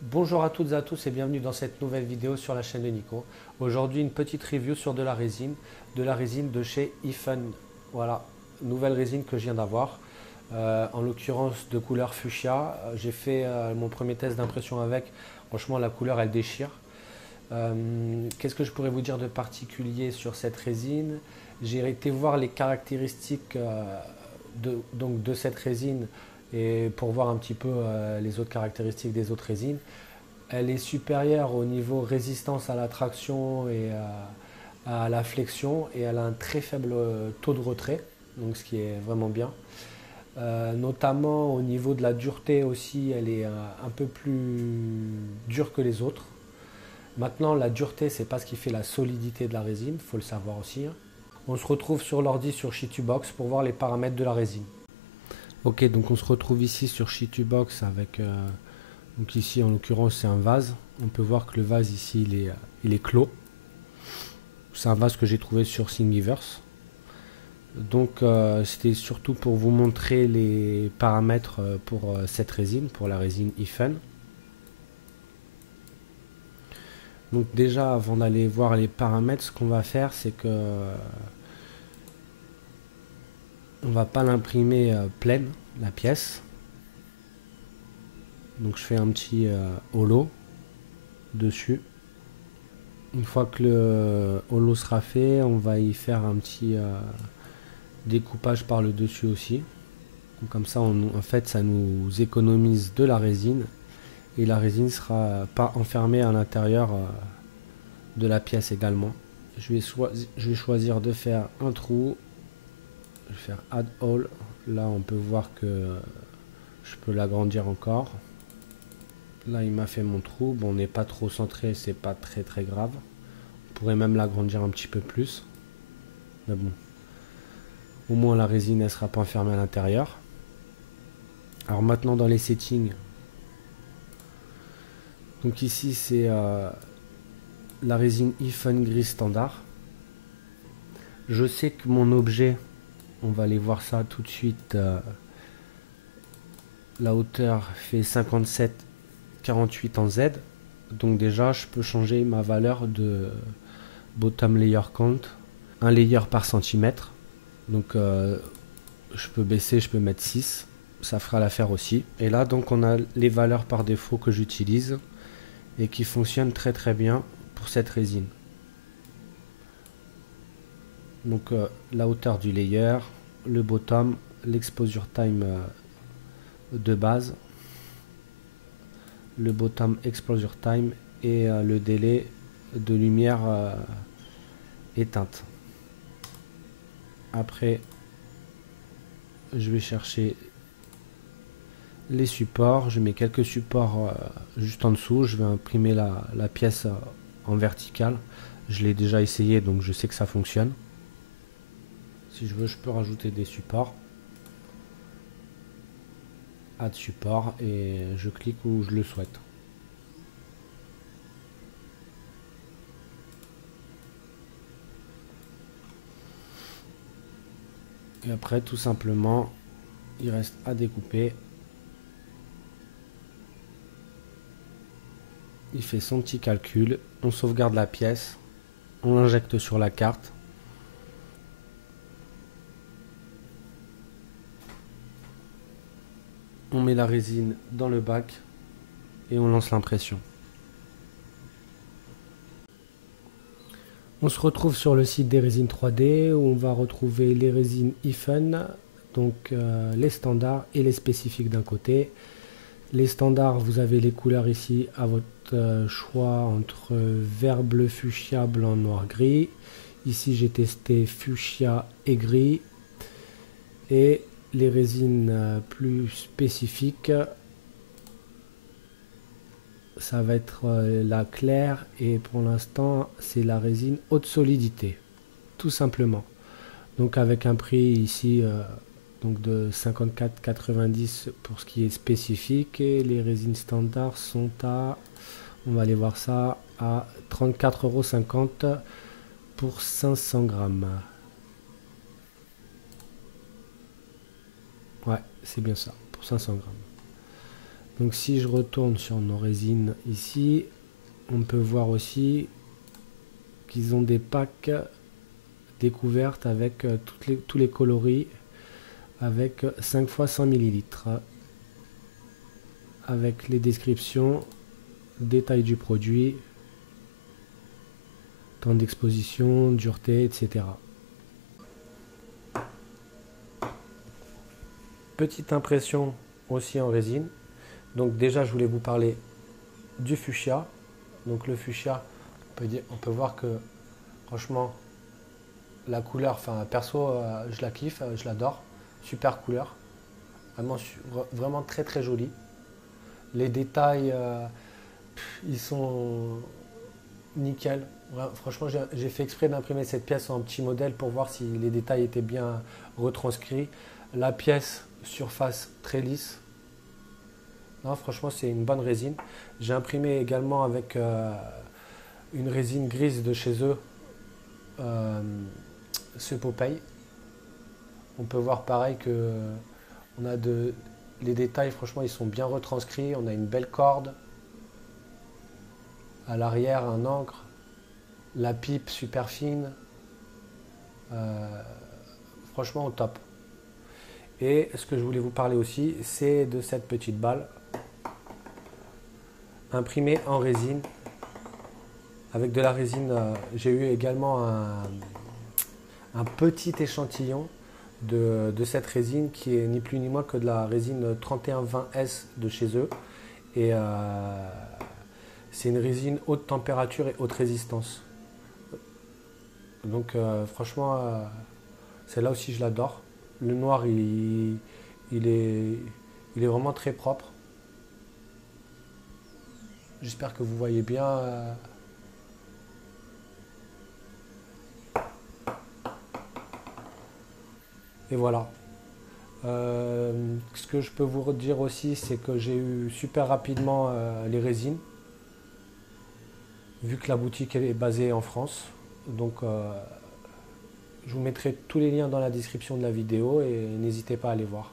Bonjour à toutes et à tous et bienvenue dans cette nouvelle vidéo sur la chaîne de Nico. Aujourd'hui une petite review sur de la résine de chez Ifen. Voilà, nouvelle résine que je viens d'avoir, en l'occurrence de couleur fuchsia. J'ai fait mon premier test d'impression avec, franchement la couleur elle déchire. Qu'est-ce que je pourrais vous dire de particulier sur cette résine? J'ai été voir les caractéristiques de cette résine et pour voir un petit peu les autres caractéristiques des autres résines. Elle est supérieure au niveau résistance à la traction et à la flexion, et elle a un très faible taux de retrait, donc ce qui est vraiment bien. Notamment au niveau de la dureté aussi, elle est un peu plus dure que les autres. Maintenant, la dureté, c'est pas ce qui fait la solidité de la résine, il faut le savoir aussi. On se retrouve sur l'ordi sur Shitubox pour voir les paramètres de la résine. Ok, donc on se retrouve ici sur Shitubox avec, donc ici en l'occurrence c'est un vase. On peut voir que le vase ici il est clos. C'est un vase que j'ai trouvé sur Thingiverse. Donc c'était surtout pour vous montrer les paramètres pour cette résine, pour la résine Ifen. Donc déjà avant d'aller voir les paramètres, ce qu'on va faire c'est que on va pas l'imprimer pleine la pièce. Donc je fais un petit holo dessus. Une fois que le holo sera fait, on va y faire un petit découpage par le dessus aussi. Donc comme ça, en fait, ça nous économise de la résine et la résine ne sera pas enfermée à l'intérieur de la pièce également. Je vais choisir de faire un trou. Je vais faire add hole. Là, on peut voir que je peux l'agrandir encore. Là, il m'a fait mon trou. Bon, on n'est pas trop centré, c'est pas très grave. On pourrait même l'agrandir un petit peu plus. Mais bon, au moins la résine, elle sera pas enfermée à l'intérieur. Alors maintenant, dans les settings. Donc ici, c'est la résine Ifen gris standard. Je sais que mon objet, on va aller voir ça tout de suite. La hauteur fait 57,48 en Z. Donc déjà, je peux changer ma valeur de bottom layer count, 1 layer par centimètre. Donc je peux baisser, je peux mettre 6. Ça fera l'affaire aussi. Et là, donc on a les valeurs par défaut que j'utilise et qui fonctionnent très bien pour cette résine. Donc la hauteur du layer, le bottom, l'exposure time de base, le bottom exposure time et le délai de lumière éteinte. Après, je vais chercher les supports. Je mets quelques supports juste en dessous. Je vais imprimer la pièce en verticale. Je l'ai déjà essayé, donc je sais que ça fonctionne. Si je veux, je peux rajouter des supports. Add support et je clique où je le souhaite. Et après, tout simplement, il reste à découper. Il fait son petit calcul. On sauvegarde la pièce. On l'injecte sur la carte. On met la résine dans le bac et on lance l'impression. On se retrouve sur le site des résines 3D où on va retrouver les résines Ifen, donc les standards et les spécifiques d'un côté. Les standards, vous avez les couleurs ici à votre choix entre vert, bleu, fuchsia, blanc, noir, gris. Ici j'ai testé fuchsia et gris. Et les résines plus spécifiques, ça va être la claire, et pour l'instant c'est la résine haute solidité, tout simplement. Donc avec un prix ici donc de 54,90 pour ce qui est spécifique, et les résines standards sont à, on va aller voir ça, à 34,50 € pour 500 grammes. Ouais, c'est bien ça, pour 500 grammes. Donc si je retourne sur nos résines ici, on peut voir aussi qu'ils ont des packs découvertes avec tous les coloris, avec 5 fois 100 ml, avec les descriptions, détails du produit, temps d'exposition, dureté, etc. Petite impression aussi en résine. Donc déjà, je voulais vous parler du fuchsia. Donc le fuchsia, on peut voir que franchement, la couleur, enfin perso, je la kiffe, je l'adore. Super couleur. Vraiment très très jolie. Les détails, ils sont nickel. Franchement, j'ai fait exprès d'imprimer cette pièce en petit modèle pour voir si les détails étaient bien retranscrits. La pièce, surface très lisse. Non, franchement, c'est une bonne résine. J'ai imprimé également avec une résine grise de chez eux, ce Popeye. On peut voir pareil que on a les détails, franchement, ils sont bien retranscrits. On a une belle corde. À l'arrière, un encre. La pipe super fine. Franchement, au top. Et ce que je voulais vous parler aussi, c'est de cette petite balle imprimée en résine. Avec de la résine, j'ai eu également un petit échantillon de cette résine qui est ni plus ni moins que de la résine 3120S de chez eux. Et c'est une résine haute température et haute résistance. Donc franchement, celle-là aussi je l'adore. Le noir, il est vraiment très propre. J'espère que vous voyez bien. Et voilà. Ce que je peux vous redire aussi, c'est que j'ai eu super rapidement les résines, vu que la boutique est basée en France. Donc je vous mettrai tous les liens dans la description de la vidéo et n'hésitez pas à aller voir.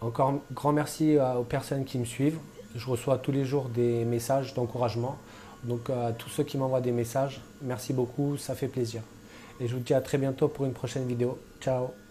Encore grand merci aux personnes qui me suivent. Je reçois tous les jours des messages d'encouragement. Donc à tous ceux qui m'envoient des messages, merci beaucoup, ça fait plaisir. Et je vous dis à très bientôt pour une prochaine vidéo. Ciao!